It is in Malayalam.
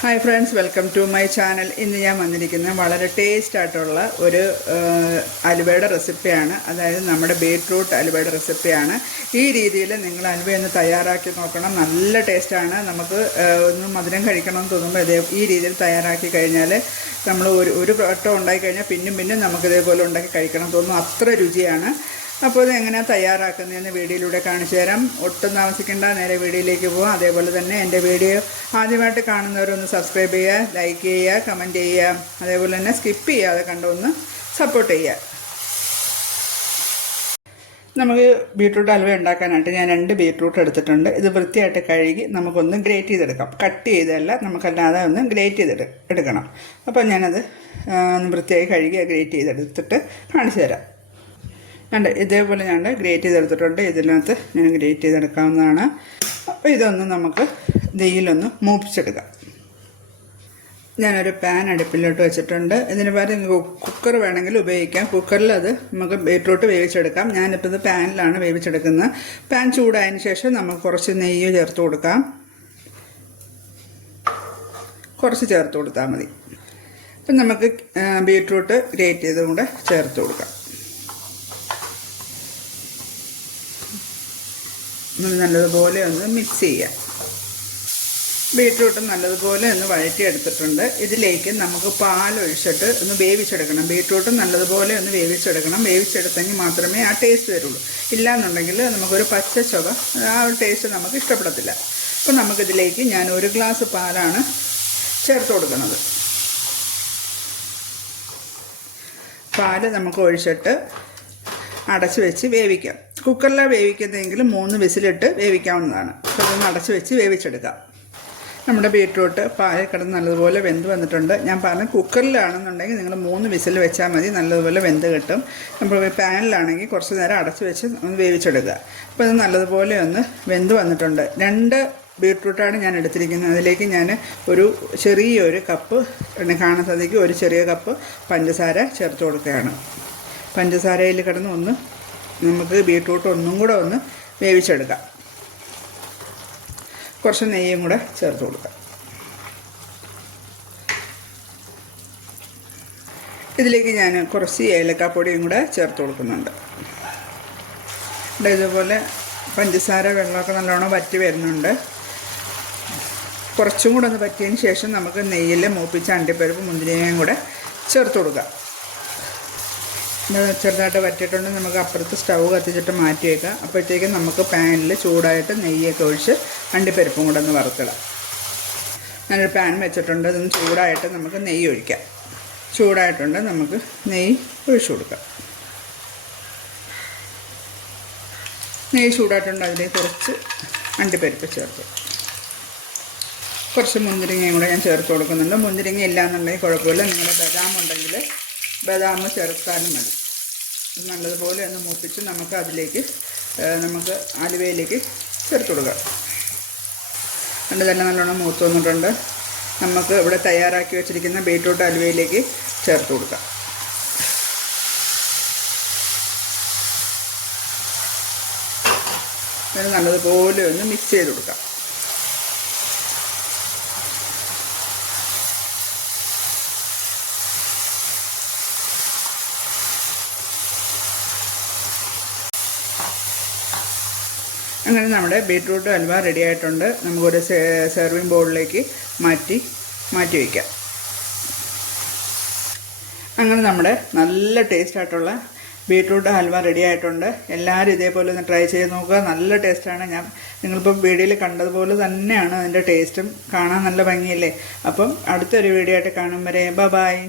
Hi friends welcome to my channel ഇന്ന് ഞാൻ വന്നിരിക്കുന്നത് വളരെ ടേസ്റ്റ് ആയിട്ടുള്ള ഒരു അലുവയുടെ റെസിപ്പിയാണ് അതായത് നമ്മുടെ ബീട്രൂട്ട് അലുവയുടെ റെസിപ്പിയാണ് ഈ രീതിയിൽ നിങ്ങൾ അലുവ ഒന്ന് തയ്യാറാക്കി നോക്കണം. നല്ല ടേസ്റ്റാണ് നമുക്ക് ഒന്ന് മധുരം കഴിക്കണം എന്ന് തോന്നുമ്പോൾ ഇതേ ഈ രീതിയിൽ തയ്യാറാക്കി കഴിഞ്ഞാൽ നമ്മൾ ഒരു ഒരു വട്ടം ഉണ്ടാക്കി കഴിഞ്ഞാൽ പിന്നും പിന്നും നമുക്ക് ഇതേപോലെ ഉണ്ടാക്കി കഴിക്കണം തോന്നും അത്ര രുചിയാണ്. അപ്പോൾ ഇത് എങ്ങനെയാണ് തയ്യാറാക്കുന്നതെന്ന് വീഡിയോയിലൂടെ കാണിച്ചു തരാം. ഒട്ടും താമസിക്കേണ്ട നേരെ വീഡിയോയിലേക്ക് പോകാം അതേപോലെ തന്നെ എന്റെ വീഡിയോ ആദ്യമായിട്ട് കാണുന്നവരൊന്ന് സബ്സ്ക്രൈബ് ചെയ്യുക ലൈക്ക് ചെയ്യുക കമന്റ് ചെയ്യുക. അതേപോലെ തന്നെ സ്കിപ്പ് ചെയ്യാതെ കണ്ടൊന്ന് സപ്പോർട്ട് ചെയ്യുക. നമുക്ക് ബീട്രൂട്ട് അലുവ ഉണ്ടാക്കാനായിട്ട് ഞാൻ രണ്ട് ബീട്രൂട്ട് എടുത്തിട്ടുണ്ട്. ഇത് വൃത്തിയായിട്ട് കഴുകി നമുക്കൊന്ന് ഗ്രേറ്റ് ചെയ്തെടുക്കാം. കട്ട് ചെയ്തല്ല നമുക്കല്ലാതെ ഒന്ന് ഗ്രേറ്റ് ചെയ്തെടു എടുക്കണം. അപ്പോൾ ഞാനത് വൃത്തിയായി കഴുകി ഗ്രേറ്റ് ചെയ്തെടുത്തിട്ട് കാണിച്ചു തരാം. ഞാൻ ഇതേപോലെ ഞാൻ ഗ്രേറ്റ് ചെയ്തെടുത്തിട്ടുണ്ട്. ഇതിനകത്ത് ഞാൻ ഗ്രേറ്റ് ചെയ്തെടുക്കാവുന്നതാണ്. അപ്പോൾ ഇതൊന്ന് നമുക്ക് നെയ്യിലൊന്ന് മൂപ്പിച്ചെടുക്കാം. ഞാനൊരു പാൻ അടുപ്പിലോട്ട് വെച്ചിട്ടുണ്ട്. ഇതിന് പകരം കുക്കർ വേണമെങ്കിൽ ഉപയോഗിക്കാം. കുക്കറിൽ അത് നമുക്ക് ബീട്രൂട്ട് വേവിച്ചെടുക്കാം. ഞാനിപ്പോൾ ഇത് പാനിലാണ് വേവിച്ചെടുക്കുന്നത്. പാൻ ചൂടായതിന് ശേഷം നമുക്ക് കുറച്ച് നെയ്യ് ചേർത്ത് കൊടുക്കാം. കുറച്ച് ചേർത്ത് കൊടുത്താൽ മതി. അപ്പം നമുക്ക് ബീട്രൂട്ട് ഗ്രേറ്റ് ചെയ്തും കൂടെ ചേർത്ത് കൊടുക്കാം. നല്ലതുപോലെ ഒന്ന് മിക്സ് ചെയ്യാം ബീട്രൂട്ട് നല്ലതുപോലെ ഒന്ന് വഴറ്റിയെടുത്തിട്ടുണ്ട്. ഇതിലേക്ക് നമുക്ക് പാൽ ഒഴിച്ചിട്ട് ഒന്ന് വേവിച്ചെടുക്കണം. ബീട്രൂട്ട് നല്ലതുപോലെ ഒന്ന് വേവിച്ചെടുക്കണം. വേവിച്ചെടുത്തെങ്കിൽ മാത്രമേ ആ ടേസ്റ്റ് വരുള്ളൂ. ഇല്ലാന്നുണ്ടെങ്കിൽ നമുക്കൊരു പച്ച ചുവ ആ ഒരു ടേസ്റ്റ് നമുക്ക് ഇഷ്ടപ്പെടത്തില്ല. അപ്പോൾ നമുക്കിതിലേക്ക് ഞാൻ ഒരു ഗ്ലാസ് പാലാണ് ചേർത്ത് കൊടുക്കുന്നത്. പാൽ നമുക്ക് ഒഴിച്ചിട്ട് അടച്ച് വെച്ച് വേവിക്കാം. കുക്കറിലാണ് വേവിക്കുന്നതെങ്കിൽ മൂന്ന് വിസിലിട്ട് വേവിക്കാവുന്നതാണ്. അപ്പോൾ അത് അടച്ച് വെച്ച് വേവിച്ചെടുക്കാം. നമ്മുടെ ബീട്രൂട്ട് പായ കിടന്ന് നല്ലതുപോലെ വെന്ത് വന്നിട്ടുണ്ട്. ഞാൻ പറഞ്ഞ കുക്കറിലാണെന്നുണ്ടെങ്കിൽ നിങ്ങൾ മൂന്ന് വിസിൽ വെച്ചാൽ മതി. നല്ലതുപോലെ വെന്ത് കിട്ടും. നമ്മൾ പാനിലാണെങ്കിൽ കുറച്ച് നേരം അടച്ച് വെച്ച് ഒന്ന് വേവിച്ചെടുക്കുക. അപ്പോൾ ഇത് നല്ലതുപോലെ ഒന്ന് വെന്ത് വന്നിട്ടുണ്ട്. രണ്ട് ബീട്രൂട്ടാണ് ഞാൻ എടുത്തിരിക്കുന്നത്. അതിലേക്ക് ഞാൻ ഒരു ചെറിയൊരു കപ്പ് കാണാൻ സാധിക്കും ഒരു ചെറിയ കപ്പ് പഞ്ചസാര ചേർത്ത് കൊടുക്കുകയാണ്. പഞ്ചസാരയിൽ കിടന്ന് ഒന്ന് നമുക്ക് ബീട്രൂട്ട് ഒന്നും കൂടെ ഒന്ന് വേവിച്ചെടുക്കാം. കുറച്ച് നെയ്യും കൂടെ ചേർത്ത് കൊടുക്കാം. ഇതിലേക്ക് ഞാൻ കുറച്ച് ഏലക്കാപ്പൊടിയും കൂടെ ചേർത്ത് കൊടുക്കുന്നുണ്ട്. ഇതേപോലെ പഞ്ചസാര വെള്ളമൊക്കെ നല്ലോണം വറ്റി വരുന്നുണ്ട്. കുറച്ചും കൂടെ ഒന്ന് പറ്റിയതിന് ശേഷം നമുക്ക് നെയ്യിൽ മൂപ്പിച്ച അണ്ടിപ്പരിപ്പ് മുന്തിരിയും കൂടെ ചേർത്ത് കൊടുക്കാം. ചെറുതായിട്ട് വറ്റിയിട്ടുണ്ട്. നമുക്ക് അപ്പുറത്ത് സ്റ്റൗ കത്തിച്ചിട്ട് മാറ്റി വയ്ക്കാം അപ്പോഴത്തേക്കും നമുക്ക് പാനിൽ ചൂടായിട്ട് നെയ്യൊക്കെ ഒഴിച്ച് അണ്ടിപ്പരിപ്പും കൂടെ ഒന്ന് വറുത്തിടാം. ഞാനൊരു പാൻ വെച്ചിട്ടുണ്ട്. ഇതൊന്ന് ചൂടായിട്ട് നമുക്ക് നെയ്യ് ഒഴിക്കാം. ചൂടായിട്ടുണ്ട്. നമുക്ക് നെയ്യ് ഒഴിച്ചു കൊടുക്കാം. നെയ്യ് ചൂടായിട്ടുണ്ട്. അതിലേക്ക് കുറച്ച് അണ്ടിപ്പരിപ്പ് ചേർത്ത്. കുറച്ച് മുന്തിരിങ്ങയും കൂടെ ഞാൻ ചേർത്ത് കൊടുക്കുന്നുണ്ട്. മുന്തിരിങ്ങ ഇല്ലാന്നുണ്ടെങ്കിൽ കുഴപ്പമില്ല. നിങ്ങളുടെ ബദാം ഉണ്ടെങ്കിൽ ബദാം ചേർത്താലും മതി. നല്ലതുപോലെ ഒന്ന് മൂപ്പിച്ച് നമുക്ക് അതിലേക്ക് നമുക്ക് ആലുവയിലേക്ക് ചേർത്ത് കൊടുക്കാം. രണ്ട് തന്നെ നല്ലോണം മൂത്ത് വന്നിട്ടുണ്ട്. നമുക്ക് ഇവിടെ തയ്യാറാക്കി വെച്ചിരിക്കുന്ന ബീട്രൂട്ട് അലുവയിലേക്ക് ചേർത്ത് കൊടുക്കാം. നല്ലതുപോലെ ഒന്ന് മിക്സ് ചെയ്ത് കൊടുക്കാം. അങ്ങനെ നമ്മുടെ ബീറ്റ്റൂട്ട് ഹൽവ റെഡി ആയിട്ടുണ്ട്. നമുക്കൊരു സെർവിങ് ബോളിലേക്ക് മാറ്റി മാറ്റി വയ്ക്കാം അങ്ങനെ നമ്മുടെ നല്ല ടേസ്റ്റ് ആയിട്ടുള്ള ബീട്രൂട്ട് ഹൽവ റെഡി ആയിട്ടുണ്ട്. എല്ലാവരും ഇതേപോലെ ഒന്ന് ട്രൈ ചെയ്ത് നോക്കുക. നല്ല ടേസ്റ്റാണ് ഞാൻ നിങ്ങളിപ്പോൾ വീഡിയോയിൽ കണ്ടതുപോലെ തന്നെയാണ് അതിന്റെ ടേസ്റ്റും കാണാൻ നല്ല ഭംഗിയല്ലേ? അപ്പം അടുത്തൊരു വീഡിയോ ആയിട്ട് കാണും വരെ. ബ ബായ്